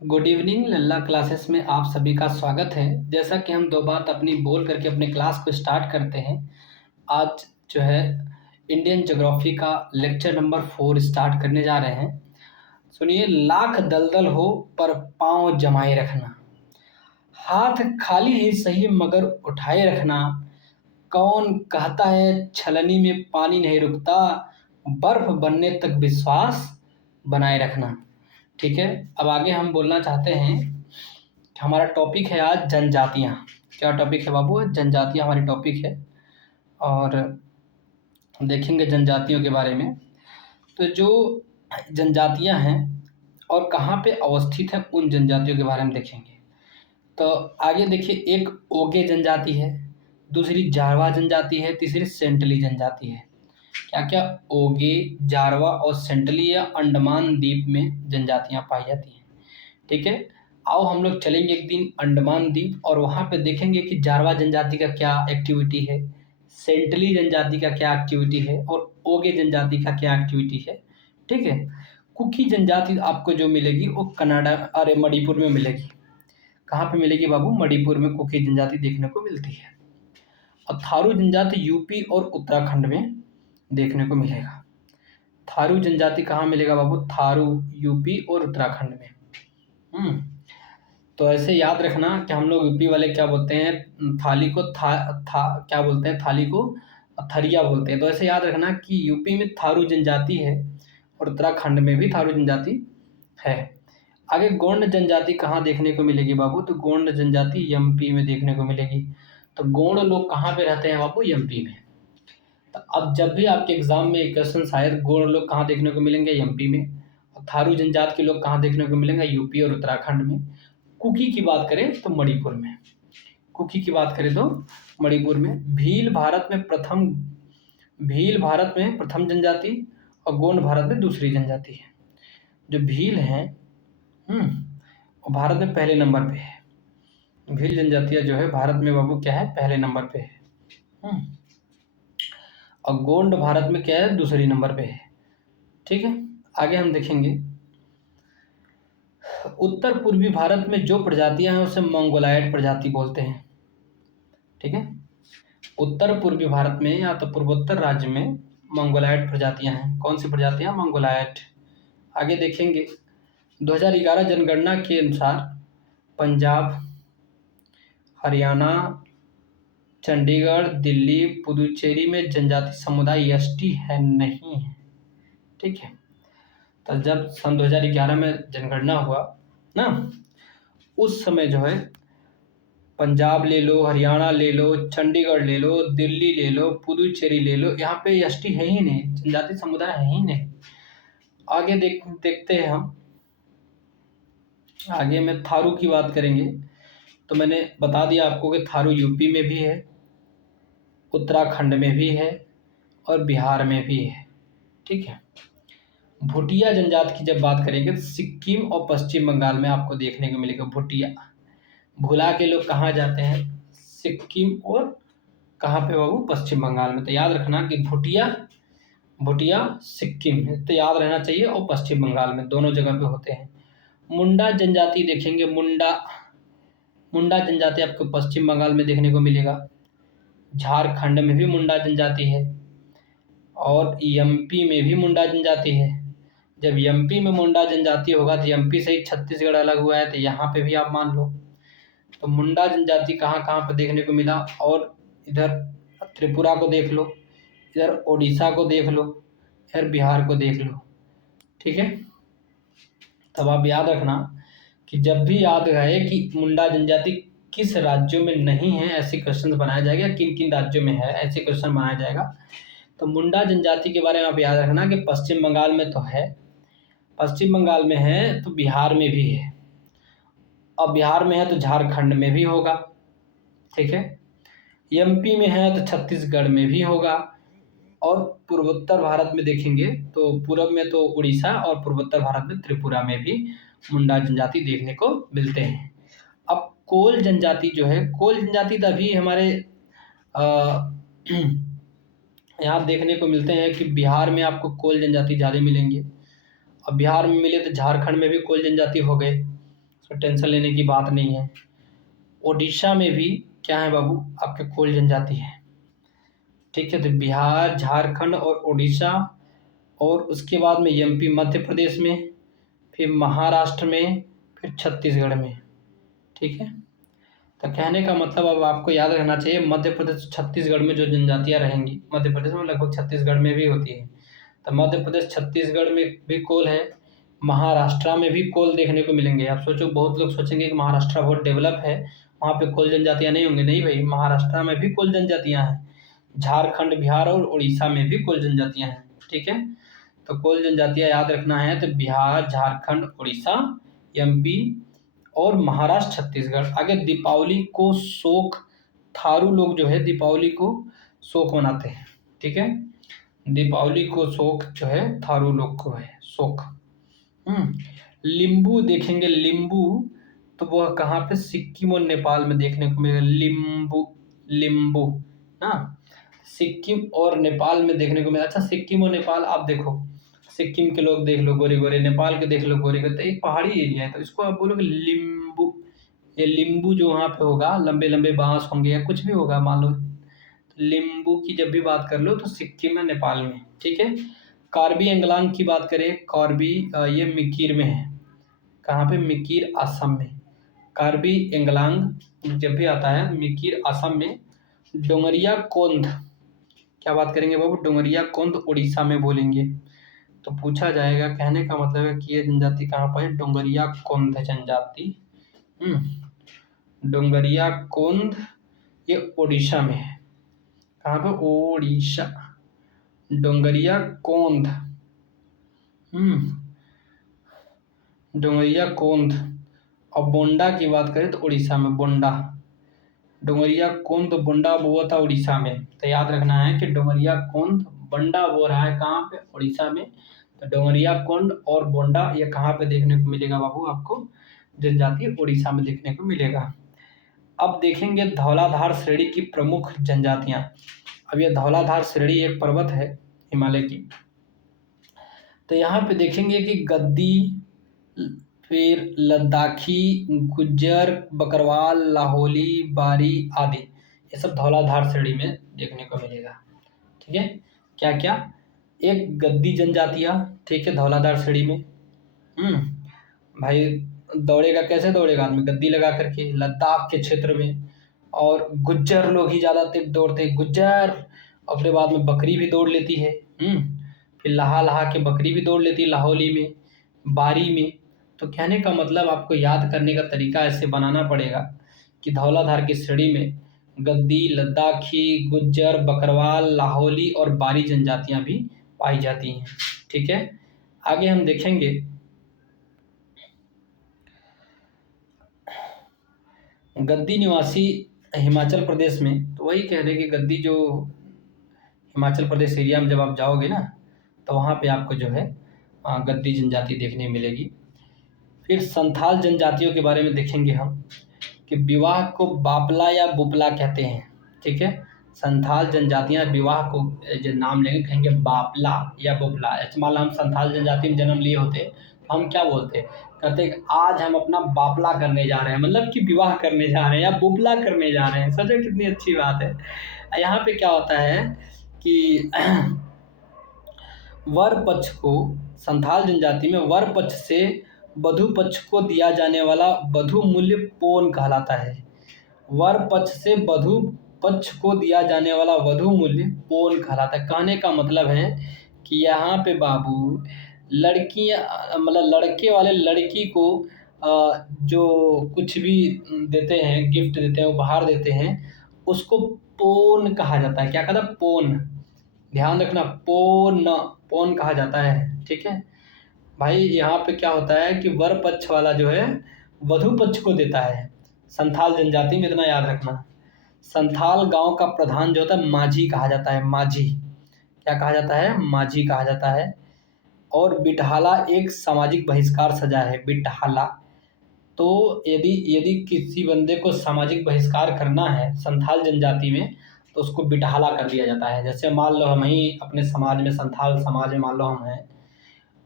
Good evening लल्ला classes में आप सभी का स्वागत है। जैसा कि हम दो बात अपनी बोल करके अपने क्लास को स्टार्ट करते हैं। आज जो है इंडियन ज्योग्राफी का लेक्चर नंबर 4 स्टार्ट करने जा रहे हैं। सुनिए, लाख दलदल हो पर पाँव जमाए रखना, हाथ खाली ही सही मगर उठाए रखना। कौन कहता है छलनी में पानी नहीं रुकता, बर्फ बनने तक विश्वास बनाए रखना। ठीक है, अब आगे हम बोलना चाहते हैं कि हमारा टॉपिक है आज जनजातियाँ। क्या टॉपिक है बाबू? जनजातियाँ हमारी टॉपिक है और देखेंगे जनजातियों के बारे में। तो जो जनजातियाँ हैं और कहाँ पे अवस्थित है उन जनजातियों के बारे में देखेंगे। तो आगे देखिए, एक ओगे जनजाति है, दूसरी जारवा जनजाति है, तीसरी सेंटली जनजाति है। क्या क्या? ओगे, जारवा और सेंटली या अंडमान द्वीप में जनजातियां पाई जाती हैं। ठीक है, आओ हम लोग चलेंगे एक दिन अंडमान द्वीप और वहां पे देखेंगे कि जारवा जनजाति का क्या एक्टिविटी है, सेंटली जनजाति का क्या एक्टिविटी है और ओगे जनजाति का क्या एक्टिविटी है। ठीक है, कुकी जनजाति आपको जो मिलेगी वो कनाडा अरे मणिपुर में मिलेगी। कहाँ पे मिलेगी बाबू? मणिपुर में कुकी जनजाति देखने को मिलती है। और थारू जनजाति यूपी और उत्तराखंड में देखने को मिलेगा। थारू जनजाति कहाँ मिलेगा बाबू? थारू यूपी और उत्तराखंड में। तो ऐसे याद रखना कि हम लोग यूपी वाले क्या बोलते हैं, थाली को क्या बोलते हैं, थाली को थरिया बोलते हैं। तो ऐसे याद रखना कि यूपी में थारू जनजाति है और उत्तराखंड में भी थारू जनजाति है। आगे गोंड जनजाति कहाँ देखने को मिलेगी बाबू? तो गोंड जनजाति एमपी में देखने को मिलेगी। तो गोंड लोग कहाँ पे रहते हैं बाबू? एमपी में। तो अब जब भी आपके एग्जाम में क्वेश्चन शायद गोंड लोग कहाँ देखने को मिलेंगे? एमपी में। और थारू जनजाति के लोग कहाँ देखने को मिलेंगे? यूपी और उत्तराखंड में। कुकी की बात करें तो मणिपुर में। कुकी की बात करें तो मणिपुर में। भील भारत में प्रथम जनजाति और गोंड भारत में दूसरी जनजाति है। जो भील है वो भारत में पहले नंबर पे है। भील जनजातियां जो है भारत में बाबू क्या है? पहले नंबर पे है। और गोंड भारत में क्या है? दूसरी नंबर पे है। ठीक है, आगे हम देखेंगे उत्तर पूर्वी भारत में जो प्रजातियां हैं उसे मंगोलायड प्रजाति बोलते हैं। ठीक है, उत्तर पूर्वी भारत में या तो पूर्वोत्तर राज्य में मंगोलायड प्रजातियां हैं। कौन सी प्रजातियां? मंगोलायड। आगे देखेंगे 2011 जनगणना के अनुसार पंजाब, हरियाणा, चंडीगढ़, दिल्ली, पुदुचेरी में जनजाति समुदाय एसटी है नहीं है। ठीक है, तो जब सन 2011 में जनगणना हुआ ना, उस समय जो है पंजाब ले लो, हरियाणा ले लो, चंडीगढ़ ले लो, दिल्ली ले लो, पुदुचेरी ले लो, यहाँ पे एसटी है ही नहीं, जनजाति समुदाय है ही नहीं। आगे देखते हैं हम। आगे में थारू की बात करेंगे तो मैंने बता दिया आपको कि थारू यूपी में भी है, उत्तराखंड में भी है और बिहार में भी है। ठीक है, भूटिया जनजाति की जब बात करेंगे तो सिक्किम और पश्चिम बंगाल में आपको देखने को मिलेगा भूटिया। भुला के लोग कहाँ जाते हैं? सिक्किम और कहाँ पे बाबू? पश्चिम बंगाल में। तो याद रखना कि भूटिया सिक्किम में तो याद रहना चाहिए, और पश्चिम बंगाल में, दोनों जगह पे होते हैं। मुंडा जनजाति देखेंगे, मुंडा जनजाति आपको पश्चिम बंगाल में देखने को मिलेगा। झारखंड में भी मुंडा जनजाति है और एमपी में भी मुंडा जनजाति है। जब एमपी में मुंडा जनजाति होगा तो एमपी से ही छत्तीसगढ़ अलग हुआ है, तो यहाँ पे भी आप मान लो। तो मुंडा जनजाति कहाँ कहाँ पर देखने को मिला? और इधर त्रिपुरा को देख लो, इधर उड़ीसा को देख लो, इधर बिहार को देख लो। ठीक है, तब आप याद रखना कि जब भी याद रहे कि मुंडा जनजाति किस राज्यों में नहीं है, ऐसे क्वेश्चन बनाया जाएगा, किन किन राज्यों में है ऐसे क्वेश्चन बनाया जाएगा। तो मुंडा जनजाति के बारे में आप याद रखना कि पश्चिम बंगाल में तो है, पश्चिम बंगाल में है तो बिहार में भी है, और बिहार में है तो झारखंड में भी होगा। ठीक है, एमपी में है तो छत्तीसगढ़ में भी होगा, और पूर्वोत्तर भारत में देखेंगे तो पूर्व में तो उड़ीसा और पूर्वोत्तर भारत में त्रिपुरा में भी मुंडा जनजाति देखने को मिलते हैं। अब कोल जनजाति जो है, कोल जनजाति तभी हमारे यहाँ देखने को मिलते हैं कि बिहार में आपको कोल जनजाति ज़्यादा मिलेंगे, और बिहार में मिले तो झारखंड में भी कोल जनजाति हो गए। तो टेंशन लेने की बात नहीं है। ओडिशा में भी क्या है बाबू, आपके कोल जनजाति है। ठीक है, तो बिहार, झारखंड और उड़ीसा, और उसके बाद में एमपी मध्य प्रदेश में, फिर महाराष्ट्र में, फिर छत्तीसगढ़ में। ठीक है, तो कहने का मतलब अब आपको याद रखना चाहिए, मध्य प्रदेश छत्तीसगढ़ में जो जनजातियां रहेंगी, मध्य प्रदेश में लगभग छत्तीसगढ़ में भी होती है, तो मध्य प्रदेश छत्तीसगढ़ में भी कोल है। महाराष्ट्र में भी कोल देखने को मिलेंगे। आप सोचो, बहुत लोग सोचेंगे कि महाराष्ट्र बहुत डेवलप है, वहाँ पे कोल जनजातियाँ नहीं होंगी। नहीं भाई, महाराष्ट्र में भी कोल जनजातियाँ हैं, झारखंड, बिहार और उड़ीसा में भी कोल जनजातियाँ हैं। ठीक है, तो कोल जनजातियाँ याद रखना है, तो बिहार, झारखंड, उड़ीसा, एमपी और महाराष्ट्र, छत्तीसगढ़। आगे दीपावली को शोक, थारू लोग जो है दीपावली को शोक मनाते हैं। ठीक है, दीपावली को शोक जो है थारू लोग को है शोक। लिंबू देखेंगे, लिंबू तो वह कहाँ पे, सिक्किम और नेपाल में देखने को मिलेगा। लिंबू, लिंबू ना, सिक्किम और नेपाल में देखने को मिला। अच्छा, सिक्किम और नेपाल आप देखो, सिक्किम के लोग देख लो गोरे गोरे, नेपाल के देख लो गोरे गोरे, तो एक पहाड़ी एरिया है, तो इसको आप बोलोगे लिंबू। ये लिंबू जो वहाँ पे होगा, लंबे लंबे बांस होंगे या कुछ भी होगा मान लो, लिंबू की जब भी बात कर लो तो सिक्किम में, नेपाल में। ठीक है, कार्बी एंगलांग की बात करें, कार्बी ये मिकीर में है। कहाँ पे, मिकीर, असम में। कार्बी एंगलांग जब भी आता है मिकीर, असम में। डोंगरिया कोंद, क्या बात करेंगे बाबू, डोंगरिया कोंद उड़ीसा में बोलेंगे, तो पूछा जाएगा। कहने का मतलब है कि ये जनजाति कहाँ पर है, डोंगरिया कोंद जनजाति। डोंगरिया कोंद ये उड़ीसा में है। कहाँ पे, ओडिशा, डोंगरिया कोंद। डोंगरिया कोंद। और बोंडा की बात करें तो उड़ीसा में, बोंडा, डोंगरिया कोंद बोंडा वो था उड़ीसा में। तो याद रखना है कि डोंगरिया कोंद बोंडा वो रहा है कहाँ पे, उड़ीसा में। तो डोंगरिया कोंड और बोंडा ये कहाँ पे देखने को मिलेगा बाबू, आपको जनजाति उड़ीसा में देखने को मिलेगा। अब देखेंगे धौलाधार श्रेणी की प्रमुख जनजातियां। अब ये धौलाधार श्रेणी एक पर्वत है हिमालय की, तो यहाँ पे देखेंगे कि गद्दी, फिर लद्दाखी, गुज्जर, बकरवाल, लाहौली, बारी आदि, ये सब धौलाधार श्रेणी में देखने को मिलेगा। ठीक है, क्या क्या, एक गद्दी जनजातियाँ, ठीक है, धौलाधार श्रेणी में। भाई दौड़ेगा, कैसे दौड़ेगा आदमी, गद्दी लगा करके, लद्दाख के क्षेत्र में। और गुज्जर लोग ही ज़्यादा दौड़ते हैं, गुज्जर। अपने बाद में बकरी भी दौड़ लेती है। फिर लहा लहा के बकरी भी दौड़ लेती है, लाहौली में, बारी में। तो कहने का मतलब आपको याद करने का तरीका ऐसे बनाना पड़ेगा कि धौलाधार की श्रेणी में गद्दी, लद्दाखी, गुज्जर, बकरवाल, लाहौली और बारी जनजातियां भी पाई जाती हैं। ठीक है, आगे हम देखेंगे गद्दी निवासी हिमाचल प्रदेश में। तो वही कह रहे कि गद्दी जो हिमाचल प्रदेश एरिया में जब आप जाओगे ना, तो वहाँ पे आपको जो है गद्दी जनजाति देखने मिलेगी। फिर संथाल जनजातियों के बारे में देखेंगे हम कि विवाह को बापला या बुपला कहते हैं। ठीक है, संथाल जनजातियां विवाह को जो नाम लेंगे कहेंगे बापला या बुपला। मान लो हम संथाल जनजाति में जन्म लिए होते तो हम क्या बोलते, कहते आज हम अपना बापला करने जा रहे हैं, मतलब कि विवाह करने जा रहे हैं या बुपला करने जा रहे हैं। सोचो कितनी अच्छी बात है। यहाँ पे क्या होता है कि वर पक्ष को, संथाल जनजाति में वर पक्ष से वधु पक्ष को दिया जाने वाला वधु मूल्य पोन कहलाता है। वर पक्ष से वधु पक्ष को दिया जाने वाला वधु मूल्य पोन कहलाता है। कहने का मतलब है कि यहाँ पे बाबू लड़कियाँ, मतलब लड़के वाले लड़की को जो कुछ भी देते हैं, गिफ्ट देते हैं, उपहार देते हैं, उसको पोन कहा जाता है। क्या कहता है, पोन। ध्यान रखना, पोन, पोन कहा जाता है। ठीक है भाई, यहाँ पे क्या होता है कि वर पक्ष वाला जो है वधु पक्ष को देता है। संथाल जनजाति में इतना याद रखना, संथाल गांव का प्रधान जो होता है माझी कहा जाता है। माझी, क्या कहा जाता है, माझी कहा जाता है। और बिटहाला एक सामाजिक बहिष्कार सजा है, बिटहाला। तो यदि किसी बंदे को सामाजिक बहिष्कार करना है संथाल जनजाति में, तो उसको बिटहाला कर दिया जाता है। जैसे मान लो हम ही अपने समाज में, संथाल समाज में मान लो हम हैं,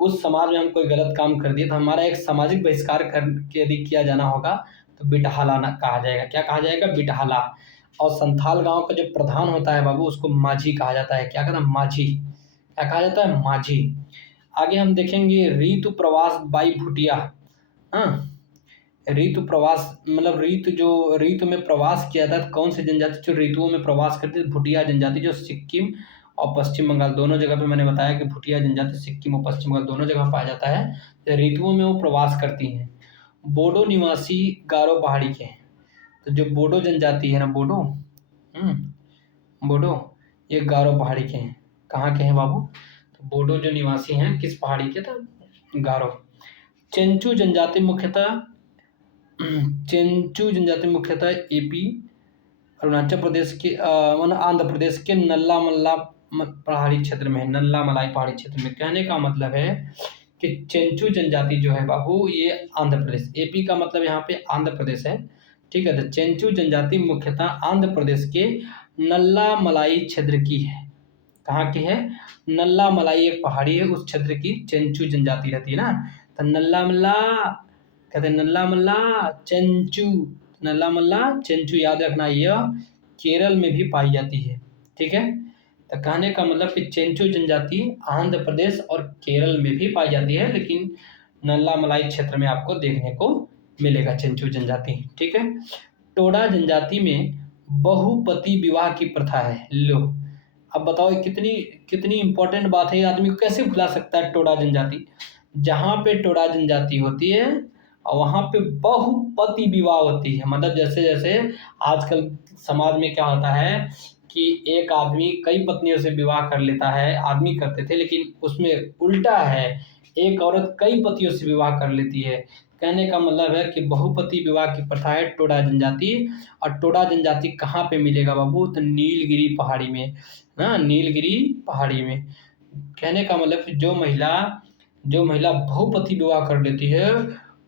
उस समाज में हम कोई गलत काम कर दिए तो हमारा एक सामाजिक बहिष्कार कर के यदि किया जाना होगा तो बिटहाला ना कहा जाएगा। क्या कहा जाएगा? बिटहाला। और संथाल गांव का जो प्रधान होता है बाबू उसको माझी कहा जाता है। क्या कहता है? माझी। क्या कहा जाता है? माझी। आगे हम देखेंगे ऋतु प्रवास बाई भूटिया। हाँ, ऋतु प्रवास मतलब ऋतु में प्रवास किया था। कौन सी जनजाति जो ऋतुओं में प्रवास करती है? भूटिया जनजाति, जो सिक्किम और पश्चिम बंगाल दोनों जगह पे मैंने बताया कि भूटिया जनजाति सिक्किम और पश्चिम बंगाल दोनों जगह पाया जाता है। तो ऋतुओं में वो प्रवास करती हैं। बोडो निवासी गारो पहाड़ी के हैं। तो जो बोडो जनजाति है ना, बोडो बोडो ये गारो पहाड़ी के हैं। कहाँ के हैं बाबू? तो बोडो जो निवासी हैं किस पहाड़ी के? तो गारो। चेंचू जनजाति मुख्यतः एपी, अरुणाचल प्रदेश के आंध्र प्रदेश के नल्ला मल्ला पहाड़ी क्षेत्र में है। नल्ला मलाई पहाड़ी क्षेत्र में। कहने का मतलब है कि चेंचू जनजाति जो है बाबू ये आंध्र प्रदेश, एपी का मतलब यहाँ पे आंध्र प्रदेश है। ठीक है, तो चेंचू जनजाति मुख्यतः आंध्र प्रदेश के नल्ला मलाई क्षेत्र की है। कहाँ की है? नल्ला मलाई एक पहाड़ी है, उस क्षेत्र की चेंचू जनजाति रहती है ना। तो नल्ला मल्ला कहते हैं, नल्ला मल्ला चेंचू, नल्ला मल्ला चेंचू याद रखना, यह केरल में भी पाई जाती है। ठीक है, तो कहने का मतलब कि चेंचू जनजाति आंध्र प्रदेश और केरल में भी पाई जाती है, लेकिन नल्ला मलाई क्षेत्र में आपको देखने को मिलेगा चेंचू जनजाति। ठीक है, टोडा जनजाति में बहुपति विवाह की प्रथा है। लो, अब बताओ कितनी इंपॉर्टेंट बात है, आदमी को कैसे भुला सकता है? टोडा जनजाति, जहाँ पे टोडा जनजाति होती है और वहाँ पे बहुपति विवाह होती है। मतलब जैसे जैसे आजकल समाज में क्या होता है कि एक आदमी कई पत्नियों से विवाह कर लेता है, आदमी करते थे, लेकिन उसमें उल्टा है, एक औरत कई पतियों से विवाह कर लेती है। कहने का मतलब है कि बहुपति विवाह की प्रथा है टोडा जनजाति। और टोडा जनजाति कहाँ पे मिलेगा बाबू? तो नीलगिरी पहाड़ी में ना, नीलगिरी पहाड़ी में। कहने का मतलब कि जो महिला बहुपति विवाह कर लेती है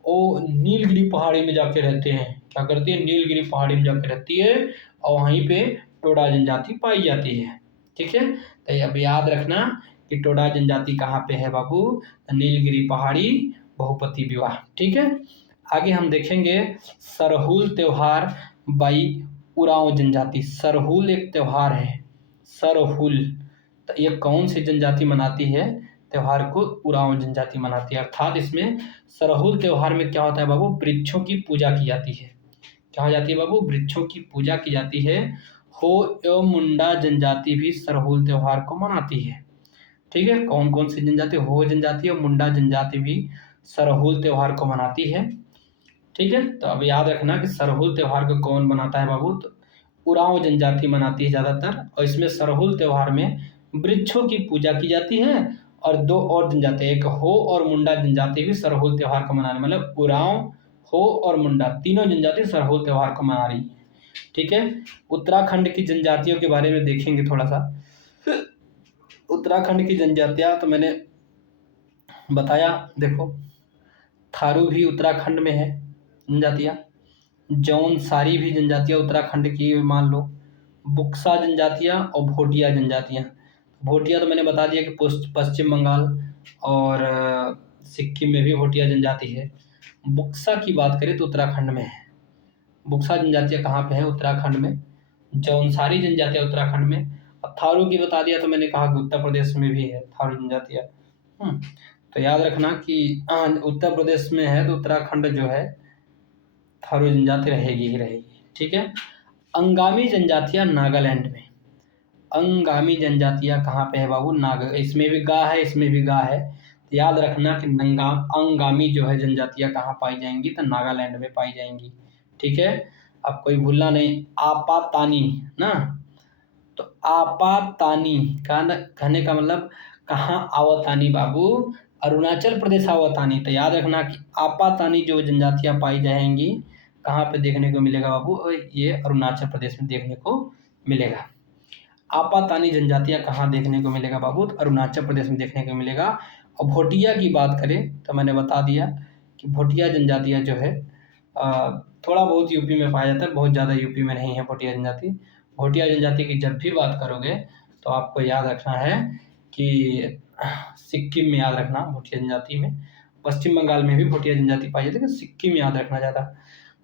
वो नीलगिरी पहाड़ी में जाके रहते हैं। क्या करती है? नीलगिरी पहाड़ी में जाके रहती है और वहीं पे टोडा जनजाति पाई जाती है। ठीक है, तो अब याद रखना कि टोडा जनजाति कहाँ पे है बाबू? नीलगिरी पहाड़ी, बहुपति विवाह। ठीक है, आगे हम देखेंगे सरहुल त्योहार बाई उरांव जनजाति। सरहुल एक त्योहार है, सरहुल। तो ये कौन सी जनजाति मनाती है त्योहार को? उरांव जनजाति मनाती है। अर्थात इसमें सरहुल त्योहार में क्या होता है बाबू? वृक्षों की पूजा की जाती है। क्या हो जाती है बाबू? वृक्षों की पूजा की जाती है। हो एवं मुंडा जनजाति भी सरहुल त्योहार को मनाती है। ठीक है, कौन कौन सी जनजाति? हो जनजाति और मुंडा जनजाति भी सरहुल त्योहार को मनाती है। ठीक है, तो अब याद रखना कि सरहुल त्योहार को कौन मनाता है बाबू? तो उरांव जनजाति मनाती है ज़्यादातर। और इसमें सरहुल त्योहार में वृक्षों की पूजा की जाती है। और दो और जनजाति, एक हो और मुंडा जनजाति भी सरहुल त्योहार को मनाने, मतलब उरांव, हो और मुंडा तीनों जनजाति सरहुल त्योहार को मना रही है। ठीक है, उत्तराखंड की जनजातियों के बारे में देखेंगे थोड़ा सा। उत्तराखंड की जनजातियाँ तो मैंने बताया, देखो थारू भी उत्तराखंड में है जनजातियाँ, जौनसारी भी जनजातियाँ उत्तराखंड की मान लो, बुक्सा जनजातियाँ और भोटिया जनजातियाँ। भोटिया तो मैंने बता दिया कि पश्चिम बंगाल और सिक्किम में भी भोटिया जनजाति है। बुक्सा की बात करें तो उत्तराखंड में है। बुक्सा जनजातियाँ कहाँ पे है? उत्तराखंड में। जौनसारी जनजातियाँ उत्तराखंड में। और थारू की बता दिया तो मैंने कहा कि उत्तर प्रदेश में भी है थारू जनजातियाँ। तो याद रखना कि उत्तर प्रदेश में है तो उत्तराखंड जो है थारू जनजाति रहेगी ही रहेगी। ठीक है, अंगामी जनजातियाँ नागालैंड में। अंगामी जनजातियाँ कहाँ पे है बाबू? इसमें भी गा है, इसमें भी गा है। तो याद रखना कि अंगामी जो है जनजातियाँ कहाँ पाई जाएंगी? तो नागालैंड में पाई जाएंगी। ठीक है, अब कोई भूलना नहीं। आपातानी ना, तो आपातानी कहने का मतलब कहाँ आवतानी बाबू? अरुणाचल प्रदेश आवतानी। तो याद रखना कि आपातानी जो जनजातियाँ पाई जाएंगी कहाँ पे देखने को मिलेगा बाबू? ये अरुणाचल प्रदेश में देखने को मिलेगा। आपातानी जनजातियाँ कहाँ देखने को मिलेगा बाबू? तो अरुणाचल प्रदेश में देखने को मिलेगा। और भोटिया की बात करें तो मैंने बता दिया कि भोटिया जनजातियाँ जो है थोड़ा बहुत यूपी में पाया जाता है, बहुत ज़्यादा यूपी में नहीं है भोटिया जनजाति। भोटिया जनजाति की जब भी बात करोगे तो आपको याद रखना है कि सिक्किम में याद रखना, भूटिया जनजाति में। पश्चिम बंगाल में भी भूटिया जनजाति पाई जाती है, लेकिन सिक्किम याद रखना ज़्यादा।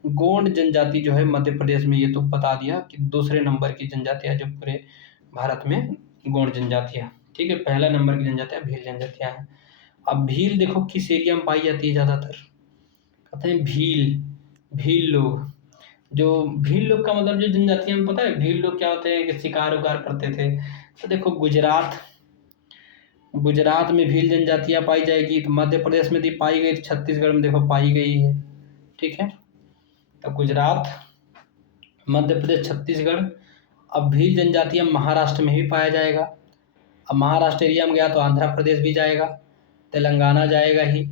गोंड जनजाति जो है मध्य प्रदेश में, ये तो बता दिया कि दूसरे नंबर की जनजातियाँ जो पूरे भारत में गोंड जनजातियाँ, ठीक है। पहला नंबर की जनजातियाँ भील जनजातियाँ हैं। अब भील देखो किस एरिया में पाई जाती है ज़्यादातर, कहते हैं भील लोग। जो भील लोग का मतलब जो जनजातियाँ में पता है भील लोग क्या होते हैं कि शिकार उकार करते थे। तो देखो गुजरात में भील जनजातियाँ पाई जाएगी, तो मध्य प्रदेश में भी पाई गई, तो छत्तीसगढ़ में देखो पाई गई है, ठीक है। तो गुजरात, मध्य प्रदेश, छत्तीसगढ़। अब भील जनजातियाँ महाराष्ट्र में भी पाया जाएगा। अब महाराष्ट्र एरिया में गया तो आंध्र प्रदेश भी जाएगा, तेलंगाना जाएगा ही,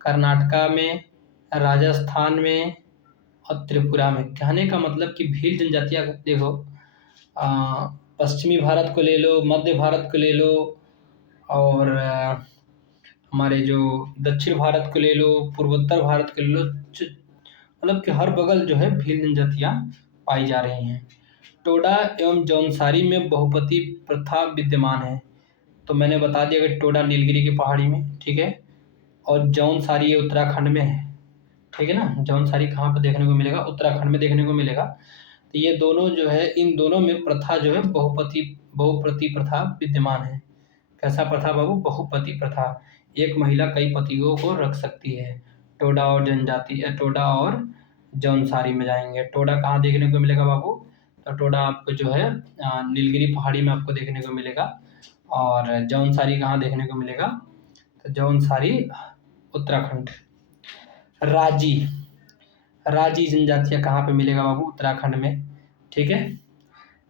कर्नाटका में, राजस्थान में और त्रिपुरा में। कहने का मतलब कि भील जनजातियाँ देखो, पश्चिमी भारत को ले लो, मध्य भारत को ले लो, और हमारे जो दक्षिण भारत को ले लो, पूर्वोत्तर भारत को ले लो, मतलब कि हर बगल जो है भील जनजातियाँ पाई जा रही हैं। टोडा एवं जौनसारी में बहुपति प्रथा विद्यमान है। तो मैंने बता दिया कि टोडा नीलगिरी की पहाड़ी में, ठीक है, और जौनसारी ये उत्तराखंड में है, ठीक है ना। जौनसारी कहाँ पर देखने को मिलेगा, उत्तराखंड में देखने को मिलेगा। तो ये दोनों जो है, इन दोनों में प्रथा जो है बहुपति प्रथा विद्यमान है। कैसा प्रथा बाबू, बहुपति प्रथा, एक महिला कई पतियों को रख सकती है। टोडा और जौनसारी में जाएंगे। टोडा कहाँ देखने को मिलेगा बाबू, तो टोडा आपको जो है नीलगिरी पहाड़ी में आपको देखने को मिलेगा। और जौनसारी कहाँ देखने को मिलेगा, तो जौनसारी उत्तराखंड। राजी जनजातियाँ कहाँ पे मिलेगा बाबू, उत्तराखंड में, ठीक है।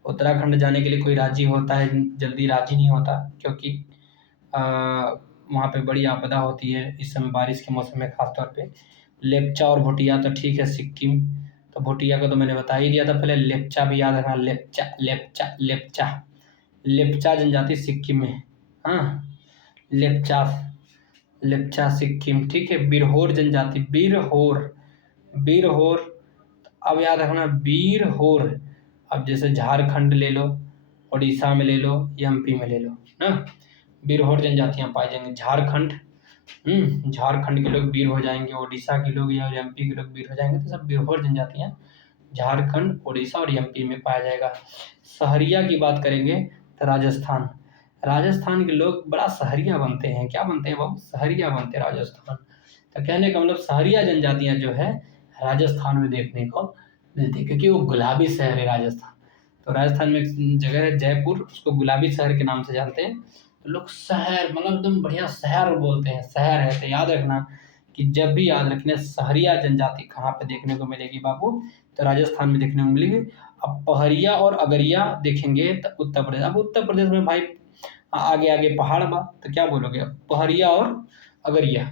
उत्तराखंड जाने के लिए कोई राजी होता है, जल्दी राजी नहीं होता, क्योंकि वहाँ पे बड़ी आपदा होती है इस समय बारिश के मौसम में खास तौर पे। लेप्चा और भूटिया तो ठीक है सिक्किम, तो भूटिया को तो मैंने बता ही दिया था पहले। लेप्चा भी याद रखना, लेप्चा जनजाति सिक्किम में, हाँ, लेप्चा सिक्किम, ठीक है। बिरहोर जनजाति, बिरहोर, अब याद रखना बिरहोर। अब जैसे झारखंड ले लो, उड़ीसा में ले लो, एमपी में ले लो ना, बिरहोर जनजातियाँ पाई जाएंगी। झारखंड के लोग बीर हो जाएंगे, उड़ीसा के लोग या एमपी के लोग बीर हो जाएंगे, तो सब बिरहोर जनजातियाँ झारखंड, उड़ीसा और एमपी में पाया जाएगा। सहरिया की बात करेंगे तो राजस्थान के लोग बड़ा सहरिया बनते हैं। क्या बनते हैं बाबू, सहरिया बनते हैं राजस्थान। तो कहने का मतलब सहरिया जनजातियाँ जो है राजस्थान में देखने को मिलती है, क्योंकि वो गुलाबी शहर है राजस्थान। तो राजस्थान में एक जगह है जयपुर, उसको गुलाबी शहर के नाम से जानते हैं। तो लोग शहर मतलब एकदम बढ़िया शहर बोलते हैं, शहर है। तो याद रखना कि जब भी याद रखने सहरिया जनजाति कहाँ पे देखने को मिलेगी बाबू, तो राजस्थान में देखने को मिलेगी। अब पहरिया और अगरिया देखेंगे तो उत्तर प्रदेश। अब उत्तर प्रदेश में भाई आगे आगे पहाड़ बा, तो क्या बोलोगे, पहरिया और अगरिया,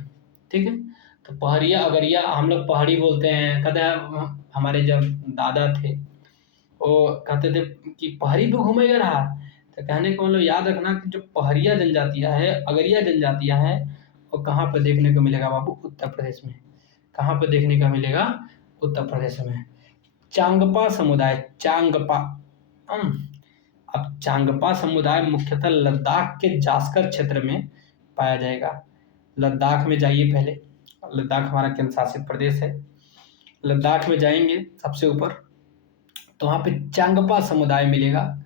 ठीक है। तो पहरिया अगरिया हम लोग पहाड़ी बोलते हैं। कहते हैं हमारे जब दादा थे वो कहते थे कि पहाड़ी पे घूमेगा रहा। तो कहने का मतलब याद रखना कि जो पहरिया जनजातियाँ है, अगरिया जनजातियाँ हैं, वो कहाँ पर देखने को मिलेगा बाबू, उत्तर प्रदेश में। कहाँ पर देखने का मिलेगा, उत्तर प्रदेश में। चांगपा समुदाय, अब चांगपा समुदाय मुख्यतः लद्दाख के जास्कर क्षेत्र में पाया जाएगा। लद्दाख में जाइए पहले, लद्दाख हमारा केंद्र शासित प्रदेश है। लद्दाख में जाएंगे सबसे ऊपर, तो वहाँ पे चांगपा समुदाय मिलेगा।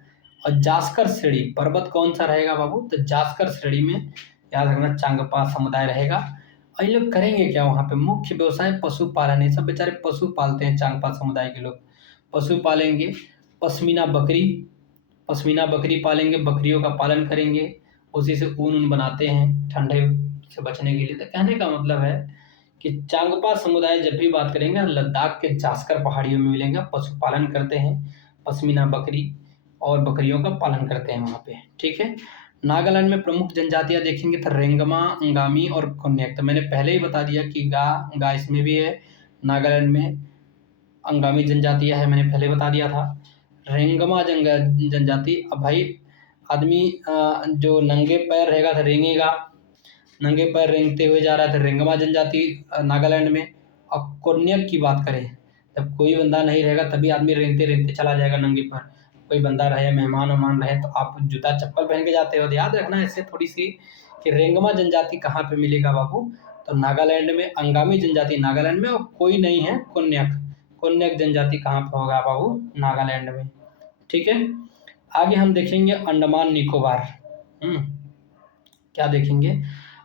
और जास्कर श्रेणी पर्वत कौन सा रहेगा बाबू, तो जास्कर श्रेणी में याद रखना चांगपा समुदाय रहेगा। और ये लोग करेंगे क्या, वहाँ पे मुख्य व्यवसाय पशुपालन है। सब बेचारे पशु पालते हैं, चांगपा समुदाय के लोग पशु पालेंगे। पश्मीना बकरी पालेंगे, बकरियों का पालन करेंगे, उसी से ऊन बनाते हैं ठंडे से बचने के लिए। तो कहने का मतलब है कि चांगपा समुदाय जब भी बात करेंगे लद्दाख के जास्कर पहाड़ियों में मिलेंगे। पशुपालन करते हैं, पश्मीना बकरी और बकरियों का पालन करते हैं वहाँ पे, ठीक है। नागालैंड में प्रमुख जनजातियाँ देखेंगे तो रेंगमा, अंगामी और कोन्याक। तो मैंने पहले ही बता दिया कि गा इसमें भी है। नागालैंड में अंगामी जनजातियाँ है, मैंने पहले बता दिया था। रेंगमा जनजाति, अब भाई आदमी जो नंगे पैर रहेगा तो रेंगेगा, नंगे पैर रेंगते हुए जा रहा है तो रेंगमा जनजाति नागालैंड में। अब कोन्याक की बात करें, जब कोई बंदा नहीं रहेगा तभी आदमी रेंगते रेंगते चला जाएगा नंगे पैर। कोई बंदा रहे, मेहमान रहे, तो आप जूता चप्पल पहन के जाते हो। तो याद रखना इससे थोड़ी सी कि रेंगमा जनजाति कहाँ पे मिलेगा बाबू, तो नागालैंड में। अंगामी जनजाति नागालैंड में, और कोई नहीं है कोन्याक जनजाति कहाँ पे होगा बाबू, नागालैंड में। ठीक है, आगे हम देखेंगे अंडमान निकोबार। क्या देखेंगे,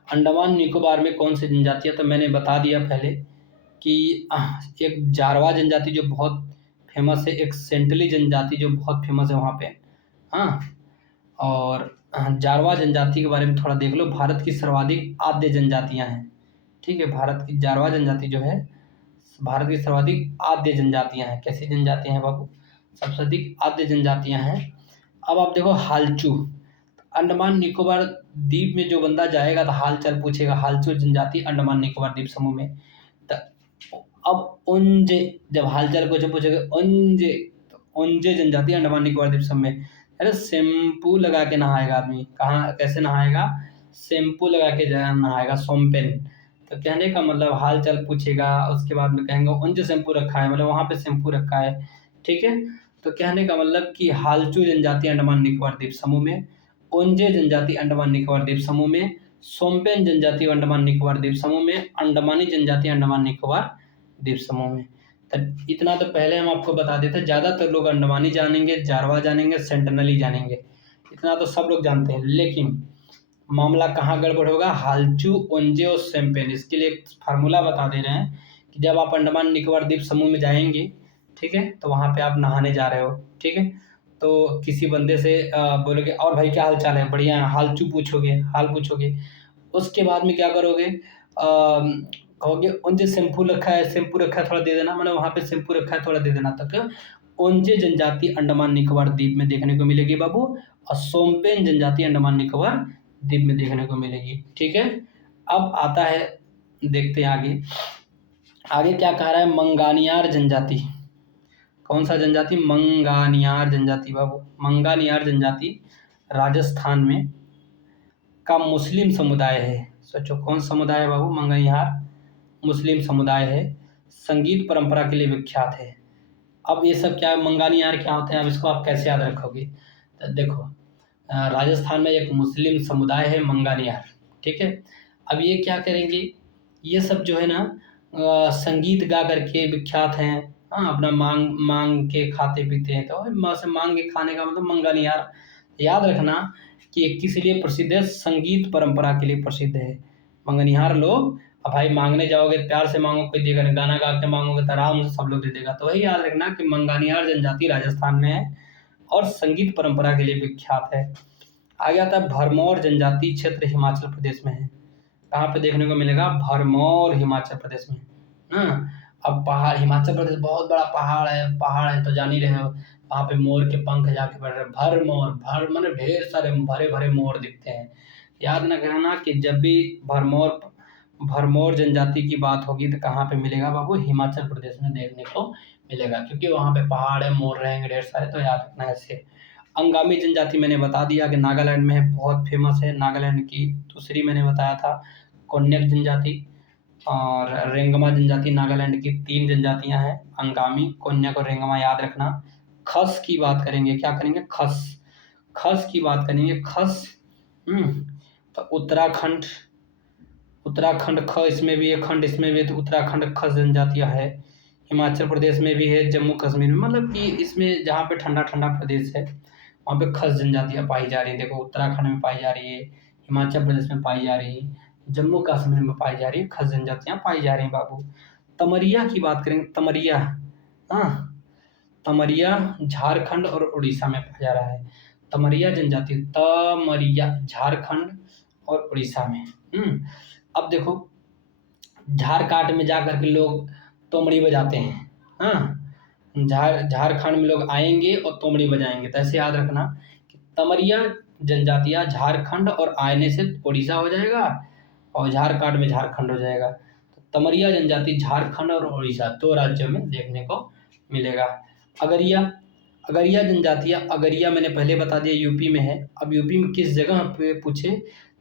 अंडमान निकोबार में कौन सी जनजातियाँ, तो मैंने बता दिया पहले कि एक जारवा जनजाति जो बहुत फेमस है, एक सेंटली जनजाति जो बहुत फेमस है वहाँ पे। हाँ, और जारवा जनजाति के बारे में थोड़ा देख लो। भारत की सर्वाधिक आद्य जनजातियाँ हैं। ठीक है, भारत की जारवा जनजाति जो है भारत की सर्वाधिक आद्य जनजातियाँ हैं। कैसी जनजातियाँ हैं बाबू, सबसे अधिक आद्य जनजातियाँ हैं। अब आप देखो हालचू, अंडमान निकोबार द्वीप में जो बंदा जाएगा तो हाल चाल पूछेगा। हालचू जनजाति अंडमान निकोबार द्वीप समूह में। तो अब उंजे, जब हाल चाल कुछ पूछेगा उंजे, तो उंजे जनजाति अंडमान निकोबार द्वीप समूह में। अरे शैम्पू लगा के नहाएगा आदमी, कहाँ कैसे नहाएगा, शैम्पू लगा के नहाएगा, सोमपेन। तो कहने का मतलब हाल चाल पूछेगा, उसके बाद में कहेंगे उंज शैम्पू रखा है, मतलब वहाँ पे शैम्पू रखा है। ठीक है, तो कहने का मतलब कि हालचू जनजाति अंडमान निकोबार द्वीप समूह में, ओंजे जनजाति अंडमान निकोबार द्वीप समूह में, सोमपेन जनजाति अंडमान निकोबार द्वीप समूह में, अंडमानी जनजाति अंडमान निकोबार द्वीप समूह में। तो इतना तो पहले हम आपको बता देते, ज़्यादातर लोग अंडमानी जानेंगे, जारवा जानेंगे, सेंटनली जानेंगे, इतना तो सब लोग जानते हैं। लेकिन मामला कहाँ गड़बड़ होगा, हालचू, ओंजे और शैम्पेन। इसके लिए एक फार्मूला बता दे रहे हैं कि जब आप अंडमान निकोबार द्वीप समूह में जाएंगे, ठीक है, तो वहाँ पे आप नहाने जा रहे हो। ठीक है, तो किसी बंदे से बोलोगे और भाई क्या हाल चाल है, बढ़िया है, हालचू पूछोगे, हाल पूछोगे। उसके बाद में क्या करोगे, कहोगे ओंजे शैम्पू रखा है, शैम्पू रखा है थोड़ा दे देना, मतलब वहाँ पे शैम्पू रखा है थोड़ा दे देना। तक ओंजे जनजाति अंडमान निकोबार द्वीप में देखने को मिलेगी बाबू, और सोमपेन जनजाति अंडमान निकोबार द्वीप में देखने को मिलेगी। ठीक है, अब आता है, देखते हैं आगे। आगे क्या कह रहा है, मंगानियार जनजाति। कौन सा जनजाति, मंगानियार जनजाति बाबू। मंगानियार जनजाति राजस्थान में का मुस्लिम समुदाय है। सोचो कौन समुदाय है बाबू, मंगानियार मुस्लिम समुदाय है, संगीत परंपरा के लिए विख्यात है। अब ये सब क्या, मंगानियार क्या होते हैं, अब इसको आप कैसे याद रखोगे, तो देखो राजस्थान में एक मुस्लिम समुदाय है मंगानियार। ठीक है, अब ये क्या करेंगे, ये सब जो है ना संगीत गा करके विख्यात हैं। हाँ, अपना मांग के खाते पीते हैं, तो मांग के खाने का मतलब मंगानियार। याद रखना कि ये किस लिए प्रसिद्ध है, संगीत परंपरा के लिए प्रसिद्ध है मंगनिहार लोग। अब भाई मांगने जाओगे प्यार से मांगो, कोई देगा नहीं, गाना गा के मांगोगे तो आराम से सब लोग दे देगा। तो वही याद रखना कि मंगानिहार जनजाति राजस्थान में है और संगीत परंपरा के लिए विख्यात है। आगे आता है भरमौर जनजाति क्षेत्र हिमाचल प्रदेश में है। कहाँ पे देखने को मिलेगा, भरमौर हिमाचल प्रदेश में। हाँ, अब पहाड़, हिमाचल प्रदेश बहुत बड़ा पहाड़ है तो जान ही रहे हो। वहाँ पे मोर के पंख जाके बढ़ रहे, भरमौर, भर मतलब ढेर सारे भरे भरे मोर दिखते हैं। याद न करना कि जब भी भरमौर जनजाति की बात होगी तो कहाँ पे मिलेगा बाबू, हिमाचल प्रदेश में देखने को मिलेगा, क्योंकि वहाँ पे पहाड़ है, मोर रहेंगे ढेर सारे, तो याद रखना है ऐसे। अंगामी जनजाति मैंने बता दिया कि नागालैंड में है, बहुत फेमस है। नागालैंड की दूसरी मैंने बताया था कोन्याक जनजाति, और रेंगमा जनजाति। नागालैंड की 3 जनजातियां हैं, अंगामी, कोन्याक और रेंगमा, याद रखना। खस की बात करेंगे, क्या करेंगे, खस की बात करेंगे, खस। तो उत्तराखंड ख इसमें भी है, खंड इसमें भी है, तो उत्तराखंड खस जनजातियां है। हिमाचल प्रदेश में भी है, जम्मू कश्मीर में, मतलब कि इसमें जहाँ पे ठंडा ठंडा प्रदेश है वहाँ पे खस जनजातियाँ पाई जा रही है। देखो उत्तराखंड में पाई जा रही है, हिमाचल प्रदेश में पाई जा रही है, जम्मू कश्मीर में पाई जा रही है, खस जनजातियाँ पाई जा रही हैं बाबू। तमरिया की बात करेंगे, तमरिया, हाँ, तमरिया झारखंड और उड़ीसा में पाया जा रहा है। तमरिया जनजाति, तमरिया झारखंड और उड़ीसा में। अब देखो झारकाट में जा करके लोग तोमड़ी बजाते हैं। हाँ, झारखंड में लोग आएंगे और तोमड़ी बजाएंगे, तो ऐसे याद रखना कि तमरिया जनजातियाँ झारखंड और आने से उड़ीसा हो जाएगा और झारकाट में झारखंड हो जाएगा। तो तमरिया जनजाति झारखंड और उड़ीसा 2 राज्यों में देखने को मिलेगा। अगरिया जनजातियाँ, अगरिया मैंने पहले बता दिया यूपी में है। अब यूपी में किस जगह पे पूछे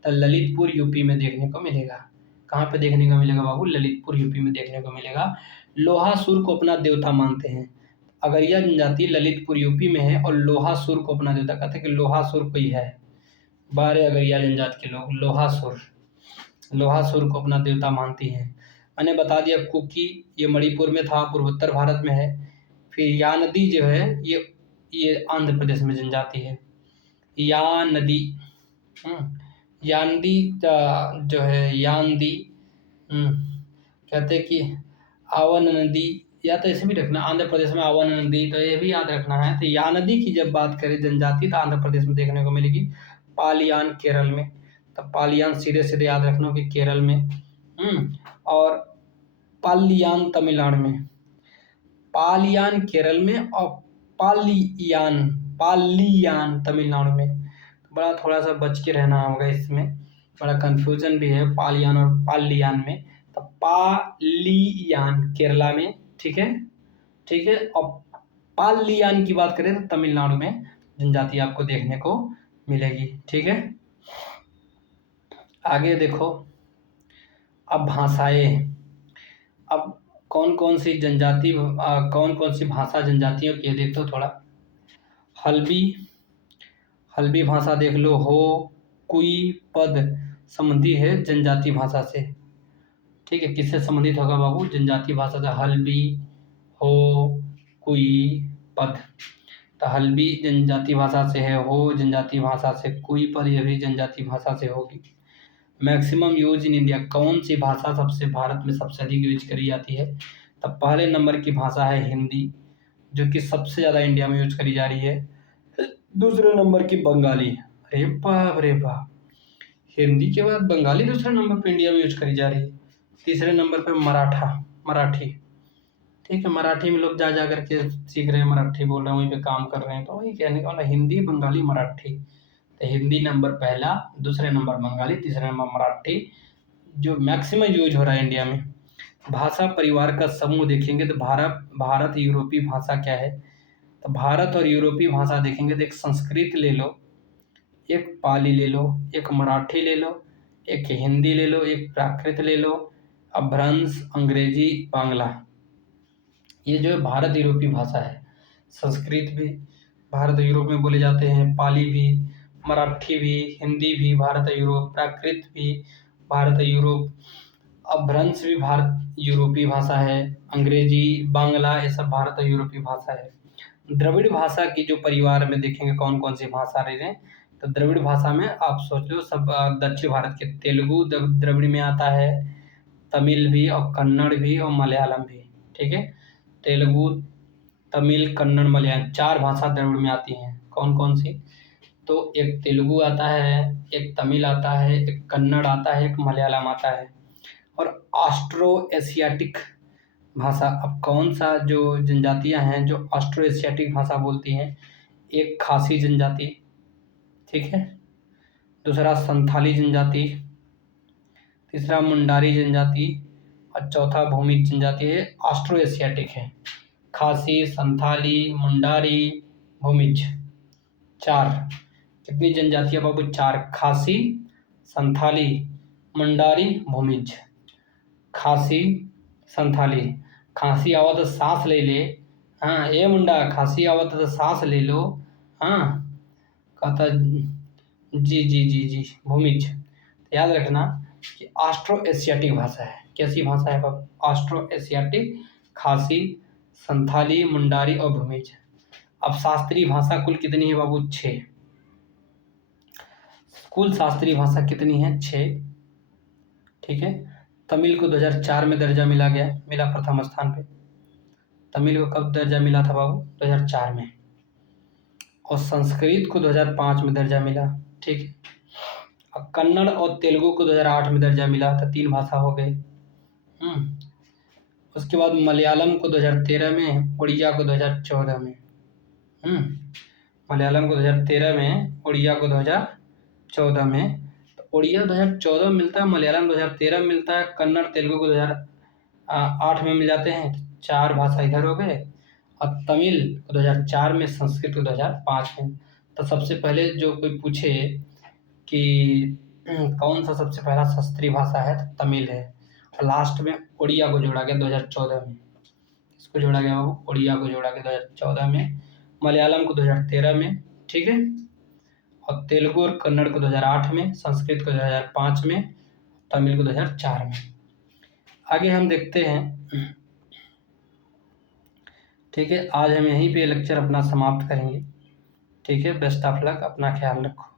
तो ललितपुर यूपी में देखने को मिलेगा। कहाँ पे देखने को मिलेगा बाबू, ललितपुर यूपी में देखने को मिलेगा। लोहासुर को अपना देवता मानते हैं। अगरिया जनजाति ललितपुर यूपी में है और लोहासुर को अपना देवता कहते हैं कि लोहासुर कोई है। बारे अगरिया जनजाति के लोग लोहासुर को अपना देवता मानती हैं। मैंने बता दिया कुकी, ये मणिपुर में था, पूर्वोत्तर भारत में है। फिर यानदी जो है ये आंध्र प्रदेश में जनजाति है। यानदी, यानदी जो है यानदी, कहते हैं कि आवन नदी, या तो ऐसे भी रखना आंध्र प्रदेश में आवन नदी, तो ये भी याद रखना है। तो यानदी की जब बात करें जनजाति तो आंध्र प्रदेश में देखने को मिलेगी, पालियान केरल में। तो पालियान सीधे सीधे याद रखना कि केरल में, और पालियान तमिलनाडु में, पालियान केरल में और पालियान तमिलनाडु में। बड़ा थोड़ा सा बच के रहना होगा, इसमें बड़ा कंफ्यूजन भी है पालियान और पालियान में। तो पालियान केरला में, ठीक है। और पालियान की बात करें तो तमिलनाडु में जनजाति आपको देखने को मिलेगी, ठीक है। आगे देखो, अब भाषाएं, अब कौन कौन सी भाषा जनजातियों की है देखो थोड़ा। हल्बी भाषा देख लो। हो कुई पद संबंधी है जनजाति भाषा से, ठीक है। किससे संबंधित होगा बाबू? जनजाति भाषा से। हल्बी, हो, कुई पद, तो हल्बी जनजाति भाषा से है, हो जनजाति भाषा से, कुई पद यह भी जनजाति भाषा से होगी। मैक्सिमम यूज इन इंडिया, कौन सी भाषा भारत में सबसे अधिक यूज करी जाती है? तो पहले नंबर की भाषा है हिंदी, जो कि सबसे ज़्यादा इंडिया में यूज करी जा रही है। दूसरे नंबर की बंगाली, अरे बाप रे बाप, हिंदी के बाद बंगाली दूसरे नंबर पर इंडिया में यूज करी जा रही है। तीसरे नंबर पर मराठी, ठीक है। मराठी में लोग जा करके सीख रहे हैं, मराठी बोल रहे हैं, वहीं पे काम कर रहे हैं। तो वही कहने का मतलब हिंदी, बंगाली, मराठी। तो हिंदी नंबर पहला, दूसरे नंबर बंगाली, तीसरे नंबर मराठी, जो मैक्सिमम यूज हो रहा है इंडिया में। भाषा परिवार का समूह देखेंगे तो भारत यूरोपीय भाषा क्या है? तो भारत और यूरोपीय भाषा देखेंगे तो एक संस्कृत ले लो, एक पाली ले लो, एक मराठी ले लो, एक हिंदी ले लो, एक प्राकृत ले लो, अपभ्रंश, अंग्रेजी, बांग्ला। ये जो भारत यूरोपीय भाषा है। संस्कृत भी भारत यूरोप में बोले जाते हैं, पाली भी, मराठी भी, हिंदी भी भारत यूरोप, प्राकृत भी भारत यूरोप, अपभ्रंश भी भारत यूरोपीय भाषा है, अंग्रेजी, बांग्ला, ये सब भारत यूरोपीय भाषा है। द्रविड़ भाषा की जो परिवार में देखेंगे कौन कौन सी भाषा रह रहे हैं, तो द्रविड़ भाषा में आप सोच लो सब दक्षिण भारत के, तेलुगु द्रविड़ में आता है, तमिल भी और कन्नड़ भी और मलयालम भी, ठीक है। तेलुगु, तमिल, कन्नड़, मलयालम, 4 भाषा द्रविड़ में आती हैं। कौन कौन सी? तो एक तेलुगु आता है, एक तमिल आता है, एक कन्नड़ आता है, एक मलयालम आता है। और ऑस्ट्रो एशियाटिक भाषा, अब कौन सा जो जनजातियां हैं जो ऑस्ट्रो एशियाटिक भाषा बोलती हैं? एक खासी जनजाति, ठीक है। दूसरा संथाली जनजाति, तीसरा मुंडारी जनजाति, और चौथा भूमिज जनजाति है, ऑस्ट्रो एशियाटिक है। खासी, संथाली, मुंडारी, भूमिज, 4। कितनी जनजातियां बाबू? 4। खासी, संथाली, मुंडारी, भूमिज। खासी, संथाली, खांसी आवा तो सांस ले ले, हाँ ये मुंडा, खांसी आवा तो सांस ले लो, हाँ कहता जी जी जी जी, भूमिज। तो याद रखना कि ऑस्ट्रो एशियाटिक भाषा है। कैसी भाषा है बाबू? ऑस्ट्रो एशियाटिक, खासी, संथाली, मुंडारी और भूमिज। अब शास्त्रीय भाषा कुल कितनी है बाबू? 6। कुल शास्त्रीय भाषा कितनी है? 6, ठीक है। तमिल को 2004 में दर्जा मिला प्रथम स्थान पे। तमिल को कब दर्जा मिला था बाबू? 2004 में। और संस्कृत को 2005 में दर्जा मिला, ठीक है। अब कन्नड़ और तेलुगु को 2008 में दर्जा मिला, तो 3 भाषा हो गई। उसके बाद मलयालम को 2013 में, उड़िया को 2014 में। मलयालम को 2013 में, उड़िया को 2014 में। तो उड़िया 2014 में मिलता है, मलयालम 2013 में मिलता है, कन्नड़ तेलुगु को 2008 में मिल जाते हैं। 4 भाषा इधर हो गए। और तमिल को 2004 में, संस्कृत को 2005 में। तो सबसे पहले जो कोई पूछे कि कौन सा सबसे पहला शास्त्रीय भाषा है, तो तमिल है। और लास्ट में उड़िया को जोड़ा गया 2014 में। इसको जोड़ा गया बाबू? उड़िया को जोड़ा गया 2014 में। मलयालम को 2013 में, ठीक है। और तेलुगु और कन्नड़ को 2008 में, संस्कृत को 2005 में, तमिल को 2004 में। आगे हम देखते हैं। ठीक है, आज हम यहीं पे लेक्चर अपना समाप्त करेंगे। ठीक है, बेस्ट ऑफ लक, अपना ख्याल रखो।